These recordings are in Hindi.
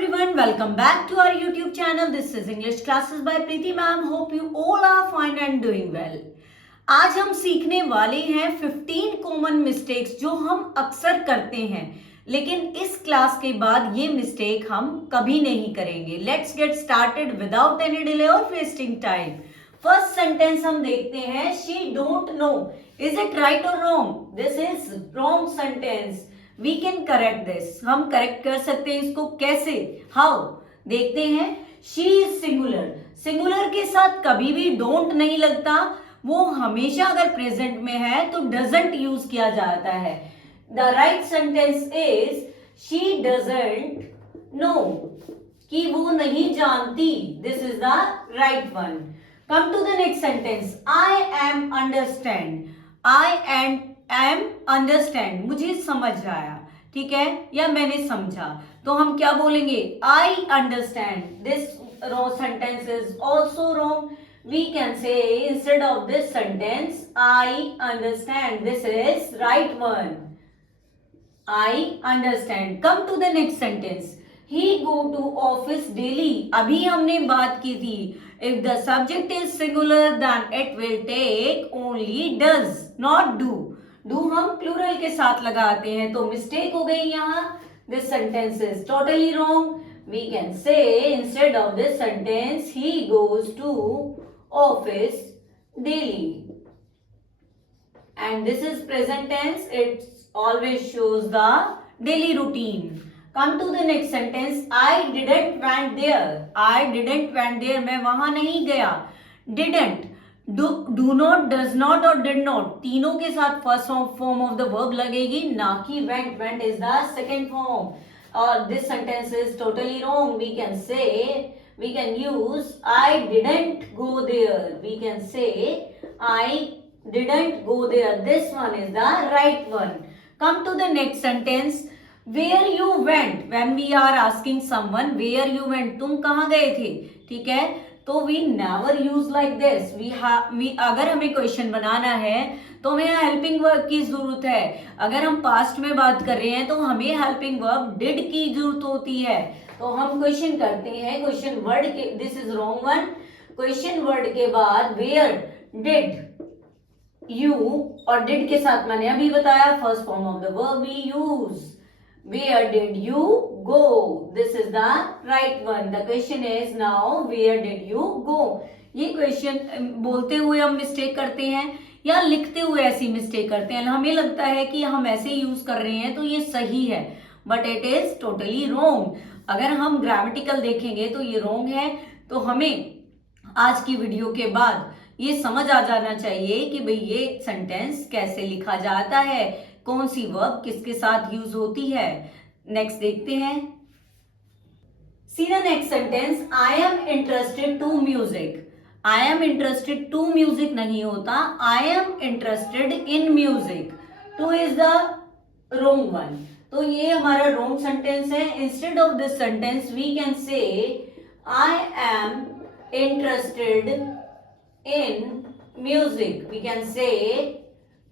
everyone, welcome back to our YouTube channel. This is English classes by Preeti ma'am. Hope you all are fine and doing well. आज हम सीखने वाले हैं 15 कॉमन मिस्टेक्स जो हम अक्सर करते हैं, लेकिन इस क्लास के बाद ये मिस्टेक हम कभी नहीं करेंगे. Let's get started without any delay और वेस्टिंग टाइम. फर्स्ट सेंटेंस हम देखते हैं. She don't know. Is it right और wrong? This is wrong sentence. We can correct this. हम करेक्ट कर सकते हैं इसको. कैसे? हाउ? देखते हैं. She is singular. सिंगुलर के साथ कभी भी डोंट नहीं लगता. वो हमेशा अगर प्रेजेंट में है तो डजंट यूज किया जाता है. The right sentence is she doesn't know. कि वो नहीं जानती. This is the right one. Come to the next sentence. I am understand. I am understand. मुझे समझ आया. ठीक है, या मैंने समझा. तो हम क्या बोलेंगे? I understand. This sentence is also wrong. We can say instead of this sentence, I understand. This is right one. I understand. Come to the next sentence. He go to office daily. अभी हमने बात की थी. If the subject is singular, then it will take only does, not do. Do हम plural के साथ लगाते हैं, तो mistake हो गई यहाँ. This sentence is totally wrong. We can say instead of this sentence, he goes to office daily. And this is present tense. It always shows the daily routine. Come to the next sentence. I didn't went there. I didn't went there. मैं वहां नहीं गया. Didn't. Do not, does not और did not तीनों के साथ first form of the verb लगेगी, ना कि went. Went is the second form. और this sentence is totally wrong. We can say, we can use I didn't go there. We can say I didn't go there. This one is the right one. Come to the next sentence. Where you went. When we are asking someone where you went, तुम कहाँ गए थे? ठीक है, तो we never use like this. अगर हमें क्वेश्चन बनाना है तो हमें हेल्पिंग वर्ब की जरूरत है. अगर हम पास्ट में बात कर रहे हैं तो हमें हेल्पिंग वर्ब डिड की जरूरत होती है. तो हम क्वेश्चन करते हैं. क्वेश्चन वर्ड के, this is wrong one. Question word के बाद वेयर डिड यू, और डिड के साथ मैंने अभी बताया first form of the verb we use. Where did you go. This is the right one. The question is now where did you go. ये क्वेश्चन बोलते हुए हम मिस्टेक करते हैं या लिखते हुए ऐसी मिस्टेक करते हैं. हमें लगता है कि हम ऐसे यूज कर रहे हैं तो ये सही है, but it is totally wrong. अगर हम ग्रामेटिकल देखेंगे तो ये रॉन्ग है. तो हमें आज की वीडियो के बाद ये समझ आ जाना चाहिए कि भाई ये सेंटेंस कैसे लिखा जाता है, कौन सी वर्ब किसके साथ यूज होती है. नेक्स्ट देखते हैं. See the next sentence. I am interested to music. I am interested to music नहीं होता. I am interested in music. To is the wrong one. तो ये हमारा रॉन्ग सेंटेंस है. Instead of this sentence we can say I am interested in music. We can say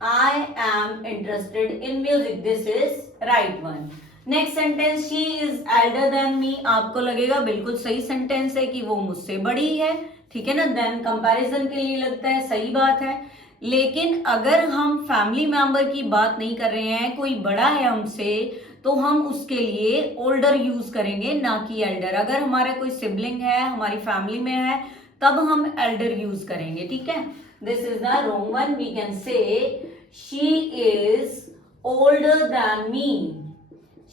I am interested in music. This is right one. Next sentence. She is elder than me. आपको लगेगा बिल्कुल सही सेंटेंस है कि वो मुझसे बड़ी है. ठीक है ना. देन कंपैरिजन के लिए लगता है सही बात है. लेकिन अगर हम फैमिली मेंबर की बात नहीं कर रहे हैं, कोई बड़ा है हमसे, तो हम उसके लिए ओल्डर यूज करेंगे, ना कि एल्डर. अगर हमारा कोई सिबलिंग है, हमारी फैमिली में है, तब हम एल्डर यूज करेंगे. ठीक है. This is the wrong one. We can say she is older than me.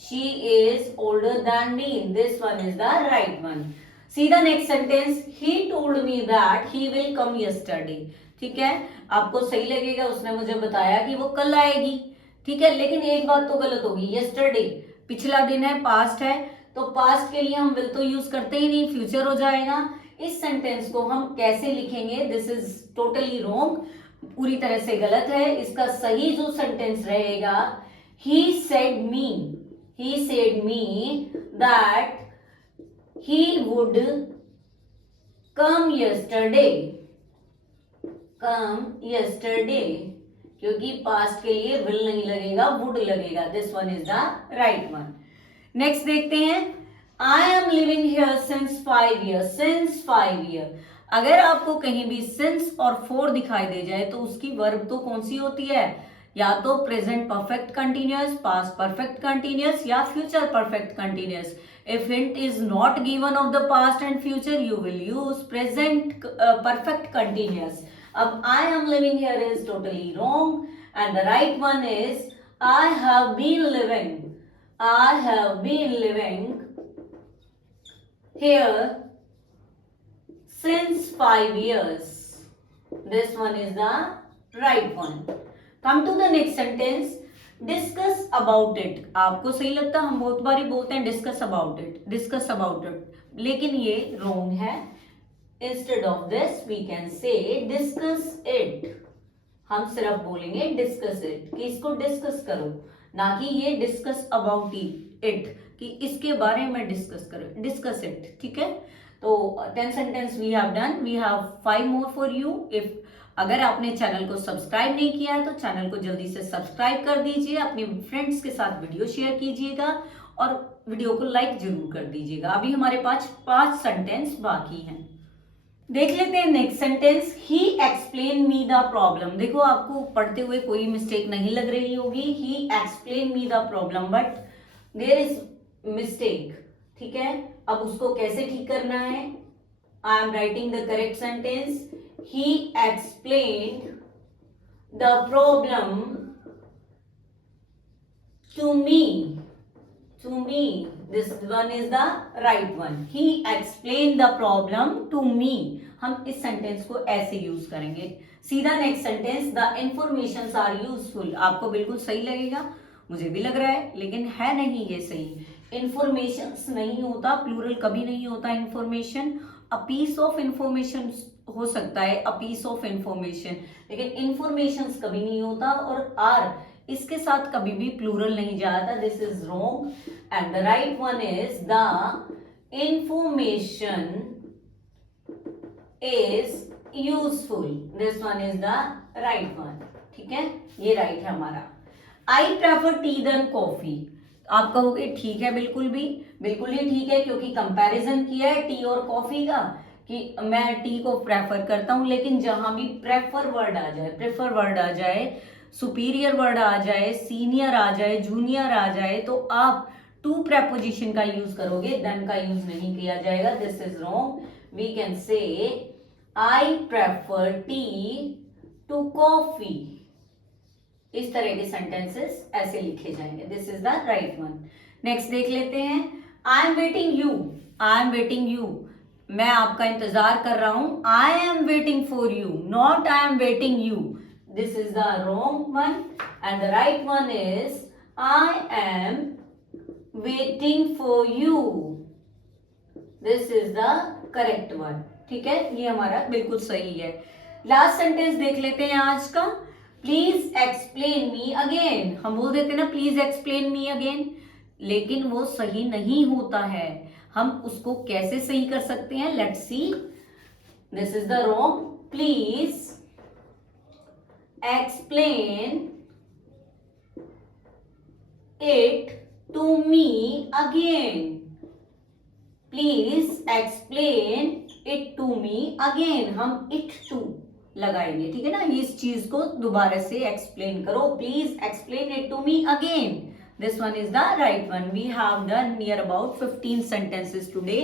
She is older than me. This one is the right one. See the next sentence. He told me that he will come yesterday. ठीक है, आपको सही लगेगा उसने मुझे बताया कि वो कल आएगी. ठीक है, लेकिन एक बात तो गलत होगी. yesterday पिछला दिन है, पास्ट है, तो पास्ट के लिए हम will तो यूज करते ही नहीं, फ्यूचर हो जाएगा. इस सेंटेंस को हम कैसे लिखेंगे? This is totally wrong. पूरी तरह से गलत है. इसका सही जो सेंटेंस रहेगा, he said me that he would come yesterday. क्योंकि पास्ट के लिए will नहीं लगेगा, would लगेगा. This one is the right one. Next देखते हैं. I M living here since 5 years, since 5 year। अगर आपको कहीं भी सिंस और फोर दिखाई दे जाए तो उसकी वर्ब तो कौन सी होती है, या तो present perfect continuous, past perfect continuous या future perfect continuous. If hint is not given of the past and future, you will use present perfect continuous. अब I am living here is totally wrong, and the right one is I have been living. I have been living here since 5 years. This one is the right one. Come to the next sentence. Discuss about it. आपको सही लगता है, हम बहुत बारी बोलते हैं discuss about it, discuss about it, लेकिन ये रॉन्ग है। Instead of this we can say discuss it. हम सिर्फ बोलेंगे डिस्कस इट, कि इसको डिस्कस करो, ना कि ये डिस्कस अबाउट इट, कि इसके बारे में डिस्कस करो, डिस्कस इट। ठीक है, तो 10 sentence we have done, we have 5 more for you. If अगर आपने चैनल को सब्सक्राइब नहीं किया है तो चैनल को जल्दी से सब्सक्राइब कर दीजिए, अपने फ्रेंड्स के साथ वीडियो शेयर कीजिएगा और वीडियो को लाइक जरूर कर दीजिएगा। अभी हमारे पास 5 सेंटेंस बाकी हैं। देख लेते हैं next sentence. He explain me the problem. देखो आपको पढ़ते हुए कोई मिस्टेक नहीं लग रही होगी। He explain me the problem, but there is mistake. ठीक है, अब उसको कैसे ठीक करना है? I am writing the correct sentence. He explained the problem to me. To me. This one is the right one. He explained the problem to me. हम इस सेंटेंस को ऐसे यूज करेंगे। सीधा next sentence, the informations are useful। आपको बिल्कुल सही लगेगा, मुझे भी लग रहा है, लेकिन है नहीं ये सही। इंफॉर्मेशंस नहीं होता, प्लूरल कभी नहीं होता information. A piece of information हो सकता है, अ पीस ऑफ इंफॉर्मेशन, लेकिन इंफॉर्मेशन कभी नहीं होता। और आर इसके साथ कभी भी प्लूरल नहीं जाता। This is wrong and the right one is the information is useful. This one is the right one. ठीक है, ये राइट है हमारा। I prefer tea than coffee. आप कहोगे ठीक है, बिल्कुल ही ठीक है, क्योंकि कंपैरिजन किया है टी और कॉफी का, कि मैं टी को प्रेफर करता हूं। लेकिन जहां भी प्रेफर वर्ड आ जाए, सुपीरियर वर्ड आ जाए, सीनियर आ जाए, जूनियर आ जाए, तो आप टू प्रेपोजिशन का यूज करोगे, देन का यूज नहीं किया जाएगा। This is wrong. We can say I prefer tea to coffee. इस तरह के सेंटेंसेस ऐसे लिखे जाएंगे। This is the right one. Next देख लेते हैं। I am waiting you. I am waiting you, मैं आपका इंतजार कर रहा हूं। I am waiting for you, not I am waiting you. This is the wrong one and the right one is I am waiting for you. This is the correct one. ठीक है, ये हमारा बिल्कुल सही है। लास्ट सेंटेंस देख लेते हैं आज का। Please explain me again. हम बोल देते हैं ना प्लीज एक्सप्लेन मी अगेन, लेकिन वो सही नहीं होता है। हम उसको कैसे सही कर सकते हैं? Let's see. This is the wrong. Please explain it to me again. Please explain it to me again. हम इट टू लगाएंगे, ठीक है ना, इस चीज को दोबारा से एक्सप्लेन करो। Please explain it to me again. This one is the right one. We have done near about 15 sentences today.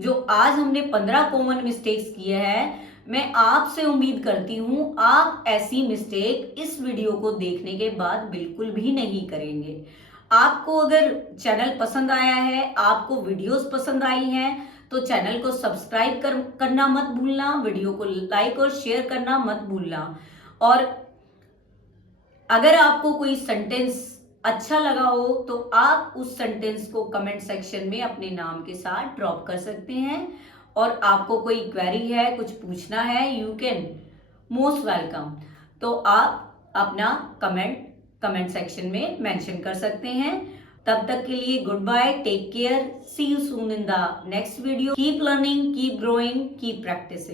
जो आज हमने 15 कॉमन मिस्टेक्स किए हैं, मैं आपसे उम्मीद करती हूं आप ऐसी मिस्टेक इस वीडियो को देखने के बाद बिल्कुल भी नहीं करेंगे। आपको अगर चैनल पसंद आया है, आपको वीडियोस पसंद आई हैं, तो चैनल को सब्सक्राइब करना मत भूलना, वीडियो को लाइक और शेयर करना मत भूलना। और अगर आपको कोई सेंटेंस अच्छा लगा हो तो आप उस सेंटेंस को कमेंट सेक्शन में अपने नाम के साथ ड्रॉप कर सकते हैं। और आपको कोई क्वेरी है, कुछ पूछना है, यू कैन मोस्ट वेलकम। तो आप अपना कमेंट सेक्शन में मेंशन कर सकते हैं। तब तक के लिए good bye, take care, see you soon in the next video. Keep learning, keep growing, keep practising.